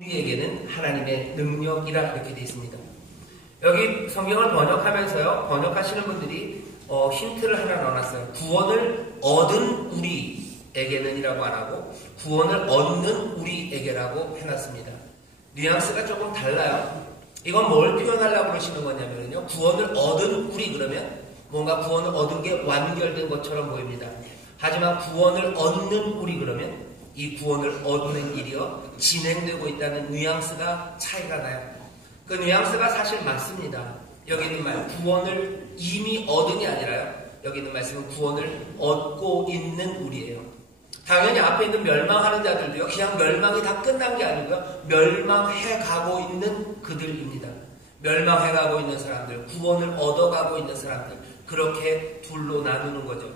우리에게는 하나님의 능력이라 이렇게 되어 있습니다. 여기 성경을 번역하면서요, 번역하시는 분들이 힌트를 하나 넣어놨어요. 구원을 얻은 우리에게는이라고 안 하고 구원을 얻는 우리에게라고 해놨습니다. 뉘앙스가 조금 달라요. 이건 뭘 표현하려고 그러시는 거냐면요, 구원을 얻은 우리 그러면 뭔가 구원을 얻은 게 완결된 것처럼 보입니다. 하지만 구원을 얻는 우리 그러면 이 구원을 얻는 일이요 진행되고 있다는 뉘앙스가 차이가 나요. 그 뉘앙스가 사실 맞습니다. 여기 있는 말 구원을 이미 얻은이 아니라요, 여기 있는 말씀은 구원을 얻고 있는 우리예요. 당연히 앞에 있는 멸망하는 자들도요, 그냥 멸망이 다 끝난 게 아니고요, 멸망해 가고 있는 그들입니다. 멸망해 가고 있는 사람들, 구원을 얻어가고 있는 사람들, 그렇게 둘로 나누는 거죠.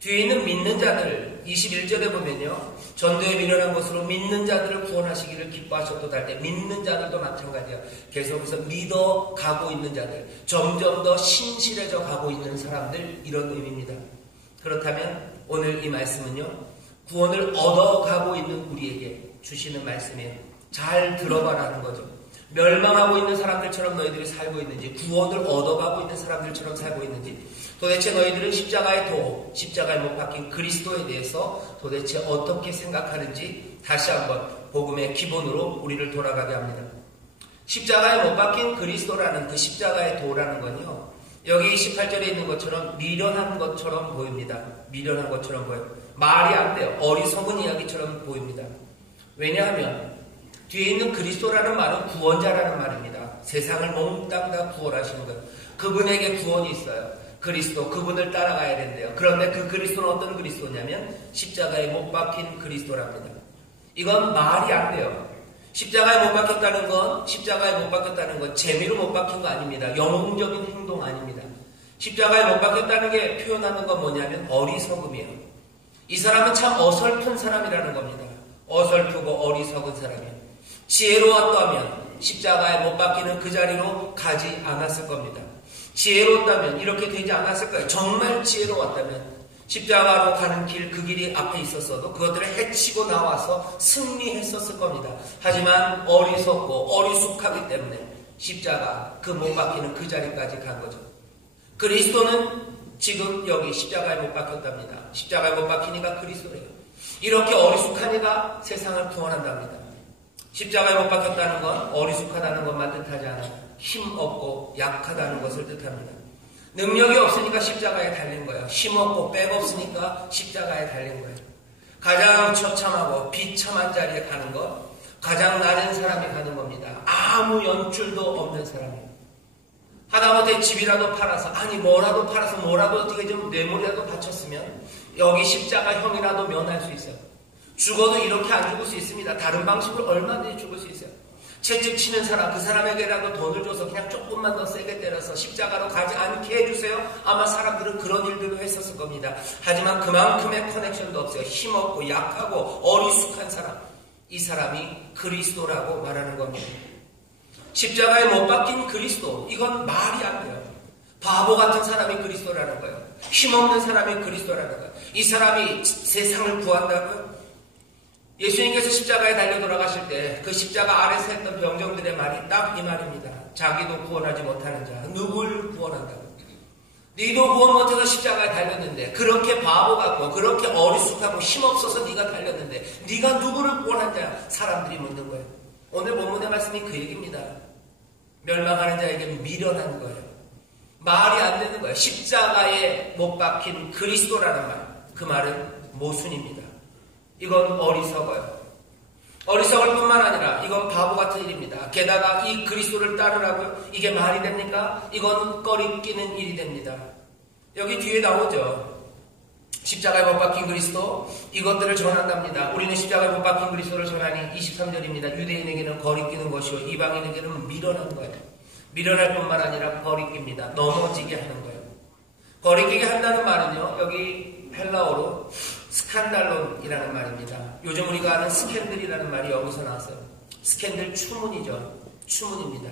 뒤에 있는 믿는 자들 21절에 보면요, 전도에 미련한 것으로 믿는 자들을 구원하시기를 기뻐하셨도다 할 때 믿는 자들도 마찬가지예요. 계속해서 믿어가고 있는 자들, 점점 더 신실해져 가고 있는 사람들, 이런 의미입니다. 그렇다면 오늘 이 말씀은요, 구원을 얻어가고 있는 우리에게 주시는 말씀이에요. 잘 들어봐라는 거죠. 멸망하고 있는 사람들처럼 너희들이 살고 있는지, 구원을 얻어가고 있는 사람들처럼 살고 있는지, 도대체 너희들은 십자가에 못 박힌 그리스도에 대해서 도대체 어떻게 생각하는지 다시 한번 복음의 기본으로 우리를 돌아가게 합니다. 십자가에 못 박힌 그리스도라는 그 십자가의 도라는 건요, 여기 18절에 있는 것처럼 미련한 것처럼 보입니다. 미련한 것처럼 보여요. 말이 안 돼요. 어리석은 이야기처럼 보입니다. 왜냐하면 뒤에 있는 그리스도라는 말은 구원자라는 말입니다. 세상을 몽땅 다 구원하시는 거예요. 그분에게 구원이 있어요. 그리스도, 그분을 따라가야 된대요. 그런데 그 그리스도는 어떤 그리스도냐면 십자가에 못 박힌 그리스도랍니다. 이건 말이 안 돼요. 십자가에 못 박혔다는 건 재미로 못 박힌 거 아닙니다. 영웅적인 행동 아닙니다. 십자가에 못 박혔다는 게 표현하는 건 뭐냐면 어리석음이에요. 이 사람은 참 어설픈 사람이라는 겁니다. 어설프고 어리석은 사람이에요. 지혜로웠다면 십자가에 못 박히는 그 자리로 가지 않았을 겁니다. 지혜로웠다면 이렇게 되지 않았을 거예요. 정말 지혜로웠다면 십자가로 가는 길, 그 길이 앞에 있었어도 그것들을 해치고 나와서 승리했었을 겁니다. 하지만 어리석고 어리숙하기 때문에 십자가, 그 못 박히는 그 자리까지 간 거죠. 그리스도는 지금 여기 십자가에 못 박혔답니다. 십자가에 못 박히니까 그리스도예요. 이렇게 어리숙한 이가 세상을 구원한답니다. 십자가에 못 박혔다는 건 어리숙하다는 것만 뜻하지 않아요. 힘없고 약하다는 것을 뜻합니다. 능력이 없으니까 십자가에 달린 거예요. 힘없고 백 없으니까 십자가에 달린 거예요. 가장 처참하고 비참한 자리에 가는 것, 가장 낮은 사람이 가는 겁니다. 아무 연줄도 없는 사람이에요. 하다못해 집이라도 팔아서, 아니 뭐라도 팔아서 뭐라도 어떻게 좀 뇌물이라도 바쳤으면 여기 십자가형이라도 면할 수 있어요. 죽어도 이렇게 안 죽을 수 있습니다. 다른 방식으로 얼마든지 죽을 수 있어요. 채찍 치는 사람, 그 사람에게라도 돈을 줘서 그냥 조금만 더 세게 때려서 십자가로 가지 않게 해주세요. 아마 사람들은 그런 일들도 했었을 겁니다. 하지만 그만큼의 커넥션도 없어요. 힘없고 약하고 어리숙한 사람, 이 사람이 그리스도라고 말하는 겁니다. 십자가에 못 박힌 그리스도, 이건 말이 안 돼요. 바보 같은 사람이 그리스도라는 거예요. 힘없는 사람이 그리스도라는 거예요. 이 사람이 세상을 구한다고요? 예수님께서 십자가에 달려 돌아가실 때 그 십자가 아래서 했던 병정들의 말이 딱 이 말입니다. 자기도 구원하지 못하는 자, 누굴 구원한다고? 너도 구원 못해서 십자가에 달렸는데, 그렇게 바보 같고 그렇게 어리숙하고 힘없어서 네가 달렸는데 네가 누구를 구원한 자야? 사람들이 묻는 거예요. 오늘 본문의 말씀이 그 얘기입니다. 멸망하는 자에게 미련한 거예요. 말이 안 되는 거예요. 십자가에 못 박힌 그리스도라는 말, 그 말은 모순입니다. 이건 어리석어요. 어리석을 뿐만 아니라 이건 바보 같은 일입니다. 게다가 이 그리스도를 따르라고요? 이게 말이 됩니까? 이건 꺼리끼는 일이 됩니다. 여기 뒤에 나오죠. 십자가에 못 박힌 그리스도, 이것들을 전한답니다. 우리는 십자가에 못 박힌 그리스도를 전하니 23절입니다. 유대인에게는 거리끼는 것이요 이방인에게는 미련한 거예요. 미련할 뿐만 아니라 거리낍니다. 넘어지게 하는 거예요. 거리끼게 한다는 말은요, 여기 헬라어로 스칸달론이라는 말입니다. 요즘 우리가 아는 스캔들이라는 말이 여기서 나왔어요. 스캔들 추문이죠. 추문입니다.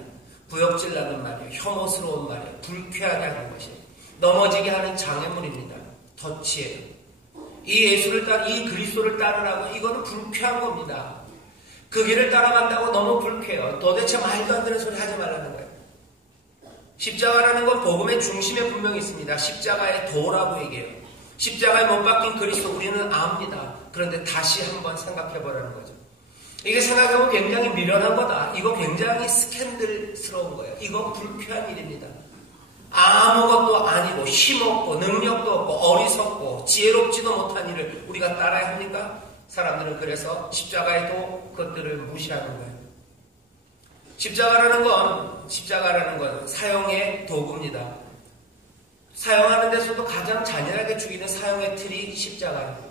부역질 나는 말이에요. 혐오스러운 말이에요. 불쾌하게 하는 것이에요. 넘어지게 하는 장애물입니다. 덫이에요. 이 예수를 이 그리스도를 따르라고, 이거는 불쾌한 겁니다. 그 길을 따라간다고 너무 불쾌해요. 도대체 말도 안 되는 소리 하지 말라는 거예요. 십자가라는 건 복음의 중심에 분명히 있습니다. 십자가의 도라고 얘기해요. 십자가에 못 박힌 그리스도 우리는 압니다. 그런데 다시 한번 생각해보라는 거죠. 이게 생각해보면 굉장히 미련한 거다. 이거 굉장히 스캔들스러운 거예요. 이거 불쾌한 일입니다. 아무것도 아니고 힘없고 능력도 없고 어리석고 지혜롭지도 못한 일을 우리가 따라야 합니까? 사람들은 그래서 십자가의 도 그것들을 무시하는 거예요. 십자가라는 건 사형의 도구입니다. 사형하는 데서도 가장 잔인하게 죽이는 사형의 틀이 십자가예요.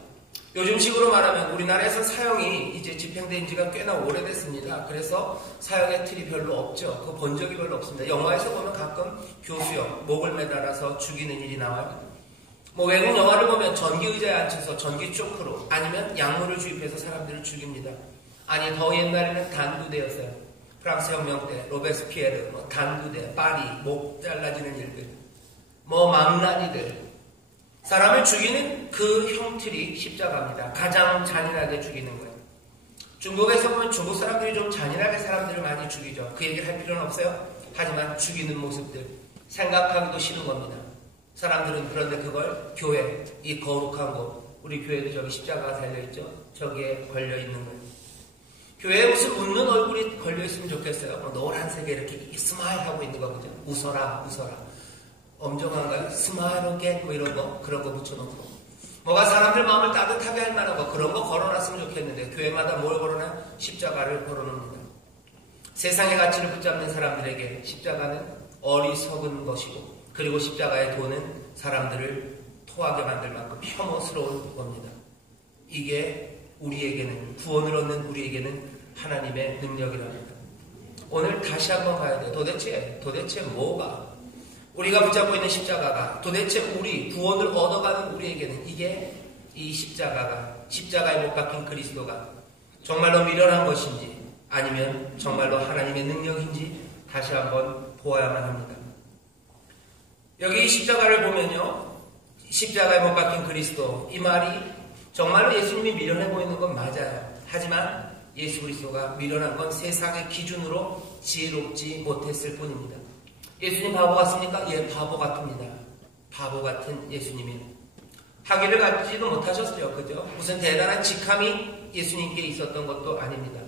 요즘식으로 말하면 우리나라에서 사형이 이제 집행된 지가 꽤나 오래됐습니다. 그래서 사형의 틀이 별로 없죠. 그거 본 적이 별로 없습니다. 영화에서 보면 가끔 교수형, 목을 매달아서 죽이는 일이 나와요. 외국 영화를 보면 전기 의자에 앉혀서 전기 쇼크로 아니면 약물을 주입해서 사람들을 죽입니다. 아니 더 옛날에는 단두대였어요. 프랑스 혁명 때 로베스피에르, 단두대, 파리, 목 잘라지는 일들, 망나니들, 사람을 죽이는 그 형틀이 십자가입니다. 가장 잔인하게 죽이는 거예요. 중국에서 보면 중국 사람들이 좀 잔인하게 사람들을 많이 죽이죠. 그 얘기를 할 필요는 없어요. 하지만 죽이는 모습들 생각하기도 싫은 겁니다. 사람들은 그런데 그걸 교회, 이 거룩한 곳, 우리 교회도 저기 십자가가 달려있죠. 저기에 걸려있는 거예요. 교회에 무슨 웃는 얼굴이 걸려있으면 좋겠어요. 노란색에 이렇게 스마일하고 있는 거 그죠? 웃어라 웃어라. 엄정한가요? 스마일하게 이런 거 그런 거 붙여놓고 뭐가 사람들 마음을 따뜻하게 할 만한 거 그런 거 걸어놨으면 좋겠는데 교회마다 뭘 걸어놔? 십자가를 걸어놓습니다. 세상의 가치를 붙잡는 사람들에게 십자가는 어리석은 것이고 그리고 십자가의 도는 사람들을 토하게 만들 만큼 혐오스러운 겁니다. 이게 우리에게는 구원을 얻는 우리에게는 하나님의 능력이랍니다. 오늘 다시 한번 봐야 돼요. 도대체 뭐가 우리가 붙잡고 있는 십자가가 도대체 우리 구원을 얻어가는 우리에게는 이게 이 십자가에 못 박힌 그리스도가 정말로 미련한 것인지 아니면 정말로 하나님의 능력인지 다시 한번 보아야만 합니다. 여기 십자가를 보면요. 십자가에 못 박힌 그리스도 이 말이 정말로 예수님이 미련해 보이는 건 맞아요. 하지만 예수 그리스도가 미련한 건 세상의 기준으로 지혜롭지 못했을 뿐입니다. 예수님 바보 같습니까? 예, 바보 같습니다. 바보 같은 예수님이요. 학위를 갖지도 못하셨어요. 그죠? 무슨 대단한 직함이 예수님께 있었던 것도 아닙니다.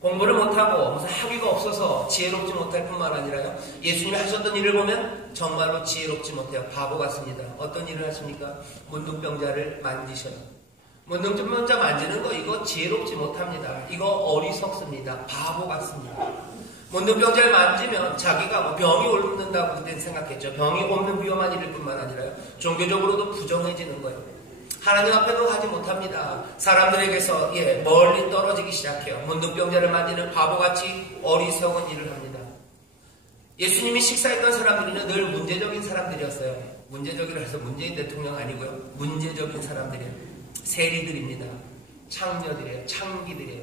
공부를 못하고 무슨 학위가 없어서 지혜롭지 못할 뿐만 아니라요. 예수님이 하셨던 일을 보면 정말로 지혜롭지 못해요. 바보 같습니다. 어떤 일을 하십니까? 문둥병자를 만지셔요. 문둥병자 만지는 거 이거 지혜롭지 못합니다. 이거 어리석습니다. 바보 같습니다. 문둥병자를 만지면 자기가 병이 옮는다고 그때 생각했죠. 병이 옮는 위험한 일일 뿐만 아니라요. 종교적으로도 부정해지는 거예요. 하나님 앞에도 가지 못합니다. 사람들에게서 멀리 떨어지기 시작해요. 문둥병자를 만지는 바보같이 어리석은 일을 합니다. 예수님이 식사했던 사람들은 늘 문제적인 사람들이었어요. 문제적이라 해서 문재인 대통령 아니고요. 문제적인 사람들이에요. 세리들입니다. 창녀들이에요. 창기들이에요.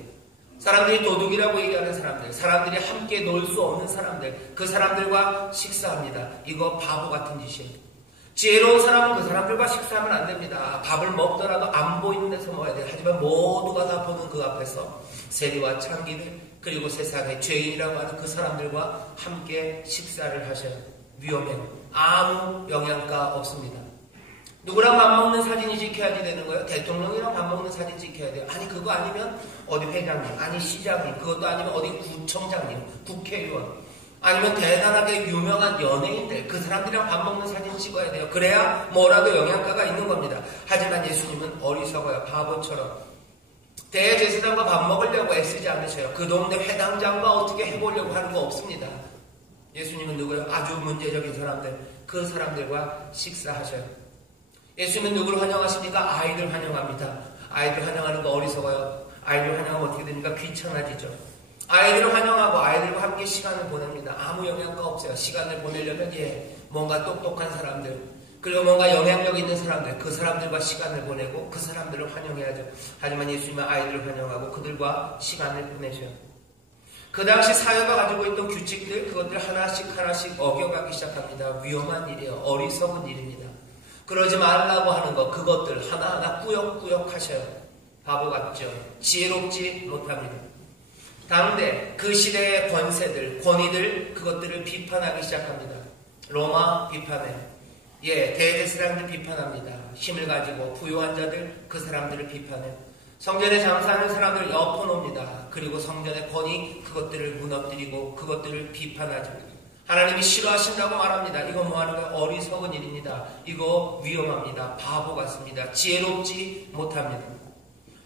사람들이 도둑이라고 얘기하는 사람들, 사람들이 함께 놀 수 없는 사람들, 그 사람들과 식사합니다. 이거 바보 같은 짓이에요. 지혜로운 사람은 그 사람들과 식사하면 안 됩니다. 밥을 먹더라도 안 보이는 데서 먹어야 돼요. 하지만 모두가 다 보는 그 앞에서 세리와 창기들 그리고 세상의 죄인이라고 하는 그 사람들과 함께 식사를 하셔요. 위험해요. 아무 영향가 없습니다. 누구랑 밥 먹는 사진이 찍혀야지 되는 거예요? 대통령이랑 밥 먹는 사진 찍혀야 돼요. 아니 그거 아니면 어디 회장님, 아니 시장님, 그것도 아니면 어디 구청장님, 국회의원, 아니면 대단하게 유명한 연예인들, 그 사람들이랑 밥 먹는 사진 찍어야 돼요. 그래야 뭐라도 영향가가 있는 겁니다. 하지만 예수님은 어리석어요. 바보처럼. 대제사장과 밥 먹으려고 애쓰지 않으셔요. 그 동네 회당장과 어떻게 해보려고 하는 거 없습니다. 예수님은 누구예요? 아주 문제적인 사람들, 그 사람들과 식사하셔요. 예수님은 누구를 환영하십니까? 아이들 환영합니다. 아이들 환영하는 거 어리석어요. 아이들 환영하면 어떻게 됩니까? 귀찮아지죠. 아이들을 환영하고 아이들과 함께 시간을 보냅니다. 아무 영향가 없어요. 시간을 보내려면 뭔가 똑똑한 사람들 그리고 뭔가 영향력 있는 사람들 그 사람들과 시간을 보내고 그 사람들을 환영해야죠. 하지만 예수님은 아이들을 환영하고 그들과 시간을 보내셔요. 그 당시 사회가 가지고 있던 규칙들 그것들 하나씩 어겨가기 시작합니다. 위험한 일이에요. 어리석은 일입니다. 그러지 말라고 하는 것 그것들 하나하나 꾸역꾸역 하셔요. 바보 같죠. 지혜롭지 못합니다. 당대 그 시대의 권세들, 권위들, 그것들을 비판하기 시작합니다. 로마 비판해. 대제사장들 비판합니다. 힘을 가지고 부유한 자들, 그 사람들을 비판해. 성전에 장사하는 사람들을 엎어놓습니다. 그리고 성전의 권위, 그것들을 무너뜨리고 그것들을 비판하죠. 하나님이 싫어하신다고 말합니다. 이거 뭐하는 거야? 어리석은 일입니다. 이거 위험합니다. 바보 같습니다. 지혜롭지 못합니다.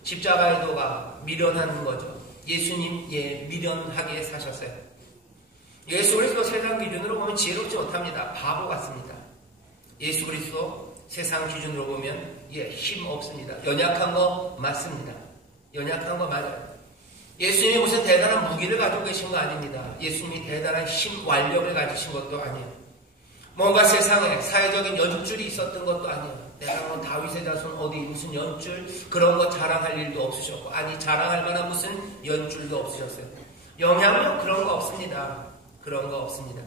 십자가의 도가 미련한 거죠. 예수님 미련하게 사셨어요. 예수 그리스도 세상 기준으로 보면 지혜롭지 못합니다. 바보 같습니다. 예수 그리스도 세상 기준으로 보면 힘 없습니다. 연약한 거 맞습니다. 연약한 거 맞아요. 예수님이 무슨 대단한 무기를 가지고 계신 거 아닙니다. 예수님이 대단한 힘, 완력을 가지신 것도 아니에요. 뭔가 세상에 사회적인 연줄이 있었던 것도 아니에요. 내가 뭐 다윗의 자손 어디 무슨 연줄 그런 거 자랑할 일도 없으셨고, 아니 자랑할 만한 무슨 연줄도 없으셨어요. 영향력 그런 거 없습니다. 그런 거 없습니다.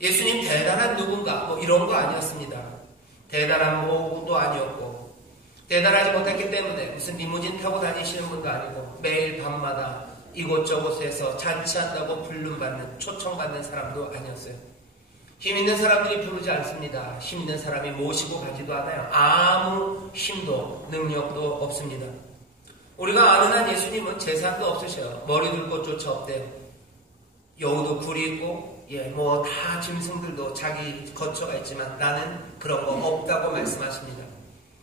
예수님 대단한 누군가 뭐 이런 거 아니었습니다. 대단한 모도 아니었고, 대단하지 못했기 때문에 무슨 리무진 타고 다니시는 분도 아니고, 매일 밤마다 이곳저곳에서 잔치한다고 불름받는, 초청받는 사람도 아니었어요. 힘 있는 사람들이 부르지 않습니다. 힘 있는 사람이 모시고 가지도 않아요. 아무 힘도 능력도 없습니다. 우리가 아는 한 예수님은 재산도 없으셔요. 머리 둘 곳조차 없대요. 여우도 굴이 있고 뭐 다 짐승들도 자기 거처가 있지만 나는 그런 거 없다고 말씀하십니다.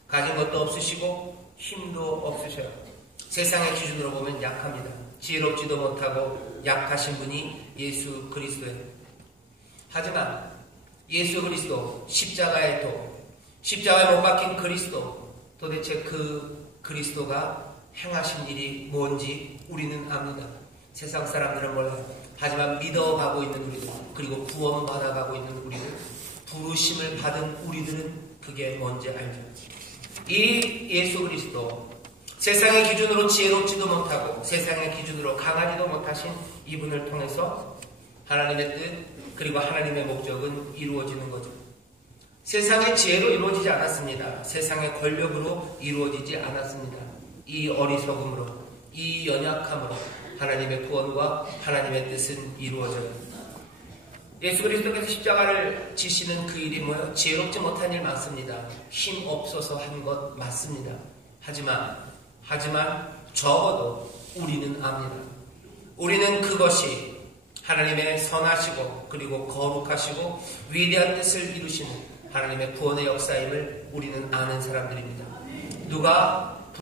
가진 것도 없으시고 힘도 없으셔요. 세상의 기준으로 보면 약합니다. 지혜롭지도 못하고 약하신 분이 예수 그리스도예요. 하지만 예수 그리스도, 십자가의 도, 십자가에 못 박힌 그리스도, 도대체 그 그리스도가 행하신 일이 뭔지 우리는 압니다. 세상 사람들은 몰라요. 하지만 믿어가고 있는 우리들, 그리고 구원받아가고 있는 우리들, 부르심을 받은 우리들은 그게 뭔지 알죠. 이 예수 그리스도, 세상의 기준으로 지혜롭지도 못하고 세상의 기준으로 강하지도 못하신 이분을 통해서 하나님의 뜻, 그리고 하나님의 목적은 이루어지는 거죠. 세상의 지혜로 이루어지지 않았습니다. 세상의 권력으로 이루어지지 않았습니다. 이 어리석음으로, 이 연약함으로 하나님의 구원과 하나님의 뜻은 이루어져요. 예수 그리스도께서 십자가를 지시는 그 일이 뭐예요? 지혜롭지 못한 일 맞습니다. 힘 없어서 한 것 맞습니다. 하지만 적어도 우리는 압니다. 우리는 그것이 하나님의 선하시고 그리고 거룩하시고 위대한 뜻을 이루시는 하나님의 구원의 역사임을 우리는 아는 사람들입니다. 누가